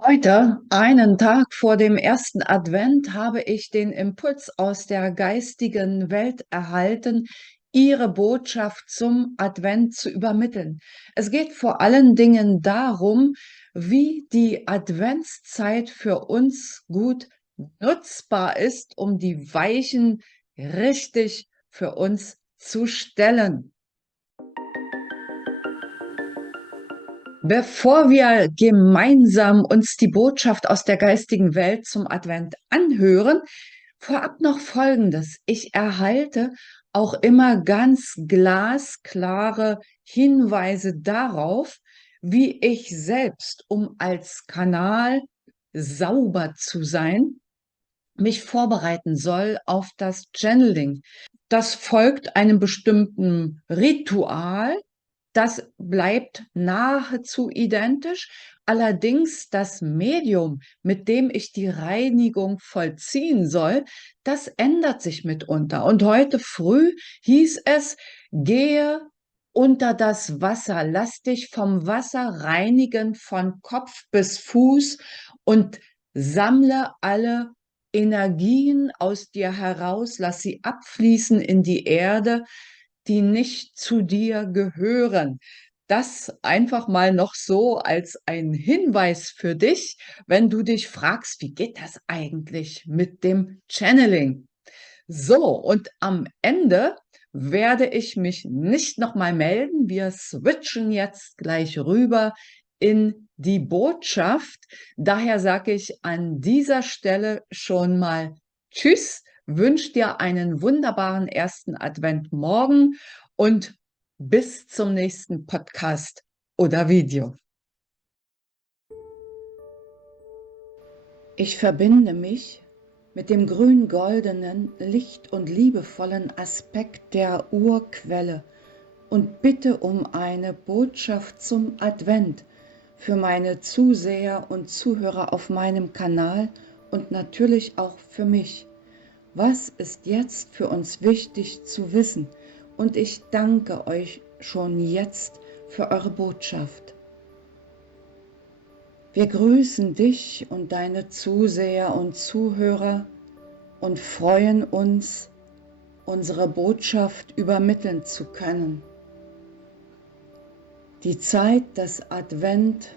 Heute, einen Tag vor dem ersten Advent, habe ich den Impuls aus der geistigen Welt erhalten, Ihre Botschaft zum Advent zu übermitteln. Es geht vor allen Dingen darum, wie die Adventszeit für uns gut nutzbar ist, um die Weichen richtig für uns zu stellen. Bevor wir gemeinsam uns die Botschaft aus der geistigen Welt zum Advent anhören, vorab noch Folgendes. Ich erhalte auch immer ganz glasklare Hinweise darauf, wie ich selbst, um als Kanal sauber zu sein, mich vorbereiten soll auf das Channeling. Das folgt einem bestimmten Ritual, das bleibt nahezu identisch. Allerdings das Medium, mit dem ich die Reinigung vollziehen soll, das ändert sich mitunter. Und heute früh hieß es, gehe unter das Wasser, lass dich vom Wasser reinigen von Kopf bis Fuß und sammle alle Energien aus dir heraus, lass sie abfließen in die Erde, die nicht zu dir gehören. Das einfach mal noch so als ein Hinweis für dich, wenn du dich fragst, wie geht das eigentlich mit dem Channeling? So, und am Ende werde ich mich nicht nochmal melden. Wir switchen jetzt gleich rüber in die Botschaft. Daher sage ich an dieser Stelle schon mal Tschüss, wünsche dir einen wunderbaren ersten Advent morgen und bis zum nächsten Podcast oder Video. Ich verbinde mich mit dem grün-goldenen, licht- und liebevollen Aspekt der Urquelle und bitte um eine Botschaft zum Advent für meine Zuseher und Zuhörer auf meinem Kanal und natürlich auch für mich. Was ist jetzt für uns wichtig zu wissen? Und ich danke euch schon jetzt für eure Botschaft. Wir grüßen dich und deine Zuseher und Zuhörer und freuen uns, unsere Botschaft übermitteln zu können. Die Zeit des Advent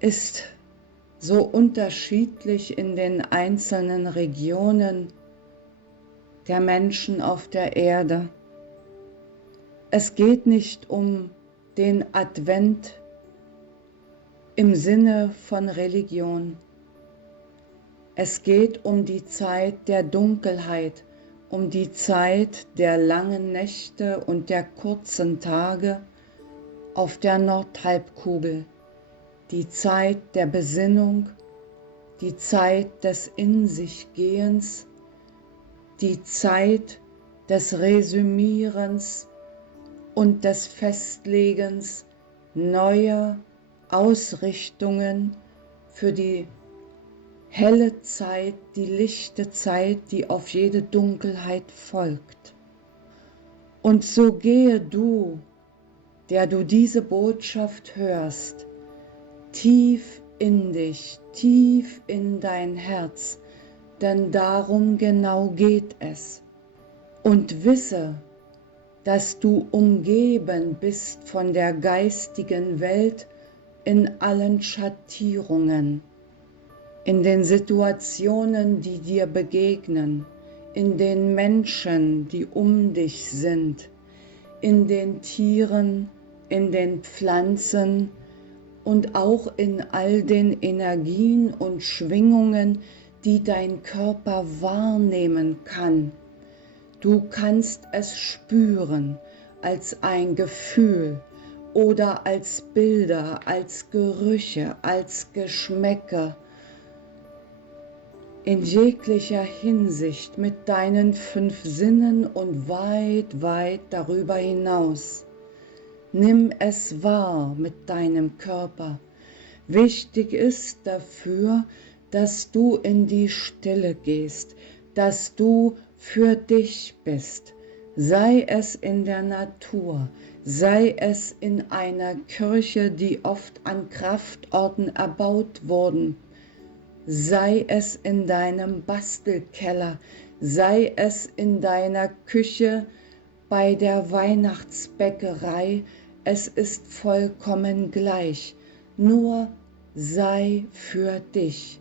ist so unterschiedlich in den einzelnen Regionen der Menschen auf der Erde. Es geht nicht um den Advent im Sinne von Religion. Es geht um die Zeit der Dunkelheit, um die Zeit der langen Nächte und der kurzen Tage auf der Nordhalbkugel, die Zeit der Besinnung, die Zeit des In-sich-Gehens, die Zeit des Resümierens und des Festlegens neuer Ausrichtungen für die helle Zeit, die lichte Zeit, die auf jede Dunkelheit folgt. Und so gehe du, der du diese Botschaft hörst, tief in dich, tief in dein Herz, denn darum genau geht es. Und wisse, dass du umgeben bist von der geistigen Welt in allen Schattierungen, in den Situationen, die dir begegnen, in den Menschen, die um dich sind, in den Tieren, in den Pflanzen und auch in all den Energien und Schwingungen, die dein Körper wahrnehmen kann. Du kannst es spüren als ein Gefühl oder als Bilder, als Gerüche, als Geschmäcke, in jeglicher Hinsicht mit deinen 5 Sinnen und weit, weit darüber hinaus. Nimm es wahr mit deinem Körper. Wichtig ist dafür, dass du in die Stille gehst, dass du für dich bist. Sei es in der Natur, sei es in einer Kirche, die oft an Kraftorten erbaut wurden, sei es in deinem Bastelkeller, sei es in deiner Küche bei der Weihnachtsbäckerei, es ist vollkommen gleich, nur sei für dich.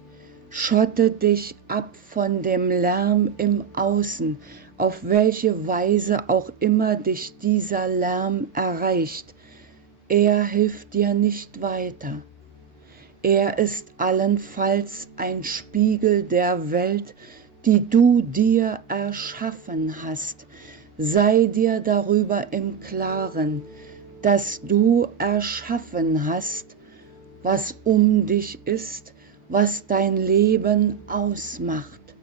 Schotte dich ab von dem Lärm im Außen, auf welche Weise auch immer dich dieser Lärm erreicht. Er hilft dir nicht weiter. Er ist allenfalls ein Spiegel der Welt, die du dir erschaffen hast. Sei dir darüber im Klaren, dass du erschaffen hast, was um dich ist, was dein Leben ausmacht.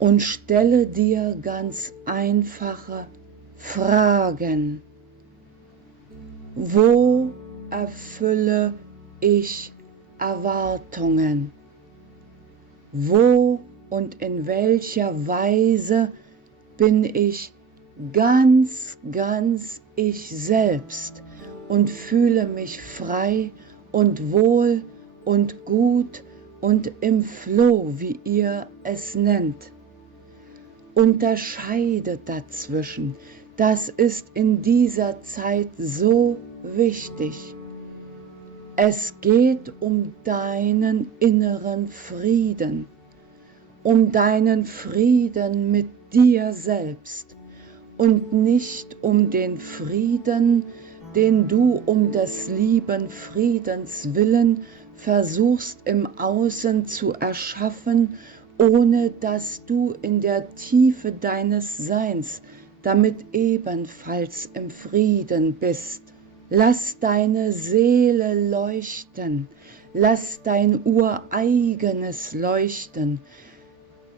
Und stelle dir ganz einfache Fragen. Wo erfülle ich Erwartungen? Wo und in welcher Weise bin ich ganz ich selbst und fühle mich frei und wohl und gut und im Flow, wie ihr es nennt. Unterscheide dazwischen. Das ist in dieser Zeit so wichtig. Es geht um deinen inneren Frieden, um deinen Frieden mit dir selbst und nicht um den Frieden, den du um des lieben Friedens willen versuchst im Außen zu erschaffen, ohne dass du in der Tiefe deines Seins damit ebenfalls im Frieden bist. Lass deine Seele leuchten, lass dein ureigenes leuchten.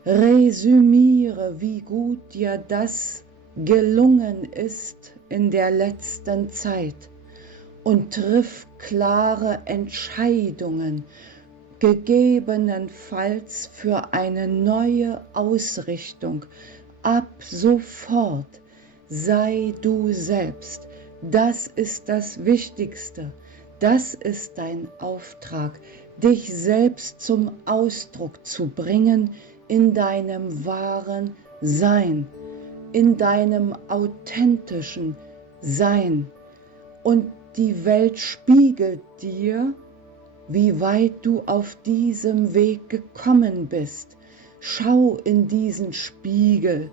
Resümiere, wie gut dir das gelungen ist in der letzten Zeit und triff klare Entscheidungen, gegebenenfalls für eine neue Ausrichtung. Ab sofort sei du selbst. Das ist das Wichtigste. Das ist dein Auftrag, dich selbst zum Ausdruck zu bringen in deinem wahren Sein, in deinem authentischen Sein. Und die Welt spiegelt dir, wie weit du auf diesem Weg gekommen bist. Schau in diesen Spiegel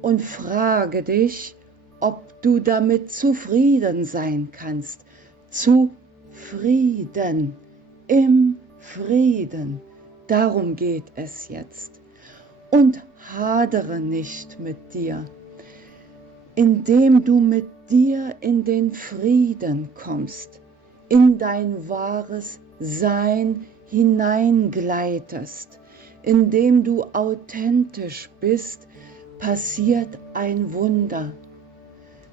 und frage dich, ob du damit zufrieden sein kannst. Zufrieden, im Frieden, darum geht es jetzt. Und hadere nicht mit dir, indem du mit dir in den Frieden kommst, in dein wahres Sein hineingleitest, indem du authentisch bist, passiert ein Wunder.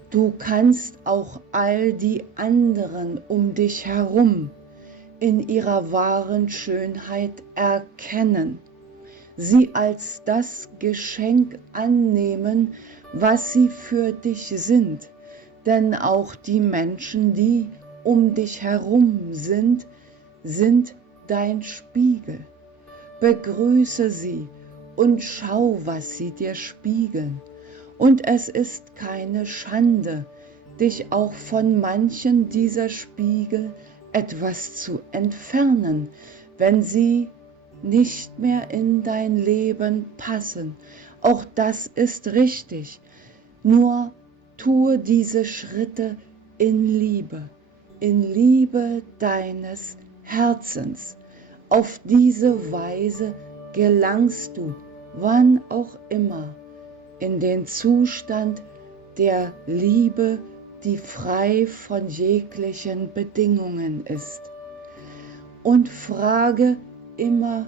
Du kannst auch all die anderen um dich herum in ihrer wahren Schönheit erkennen, sie als das Geschenk annehmen, was sie für dich sind, denn auch die Menschen, die um dich herum sind dein Spiegel. Begrüße sie und schau, was sie dir spiegeln. Und es ist keine Schande, dich auch von manchen dieser Spiegel etwas zu entfernen, wenn sie nicht mehr in dein Leben passen. Auch das ist richtig. Nur tue diese Schritte in Liebe deines Herzens. Auf diese Weise gelangst du, wann auch immer, in den Zustand der Liebe, die frei von jeglichen Bedingungen ist. Und frage immer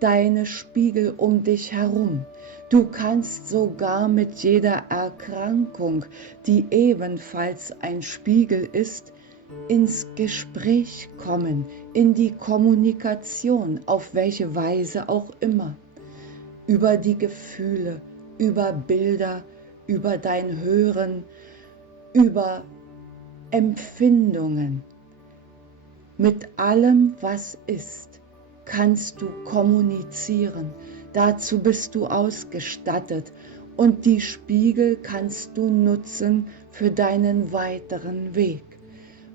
deine Spiegel um dich herum. Du kannst sogar mit jeder Erkrankung, die ebenfalls ein Spiegel ist, ins Gespräch kommen, in die Kommunikation, auf welche Weise auch immer, über die Gefühle, über Bilder, über dein Hören, über Empfindungen, mit allem, was ist, kannst du kommunizieren. Dazu bist du ausgestattet und die Spiegel kannst du nutzen für deinen weiteren Weg.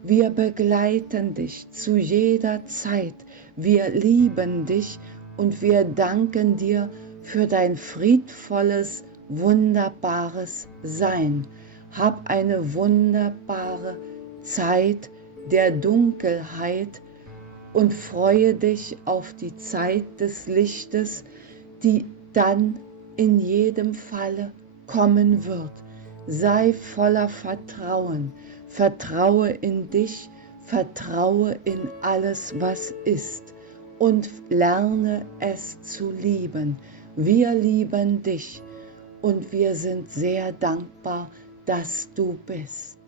Wir begleiten dich zu jeder Zeit. Wir lieben dich und wir danken dir für dein friedvolles, wunderbares Sein. Hab eine wunderbare Zeit der Dunkelheit und freue dich auf die Zeit des Lichtes, die dann in jedem Falle kommen wird. Sei voller Vertrauen, vertraue in dich, vertraue in alles, was ist und lerne es zu lieben. Wir lieben dich und wir sind sehr dankbar, dass du bist.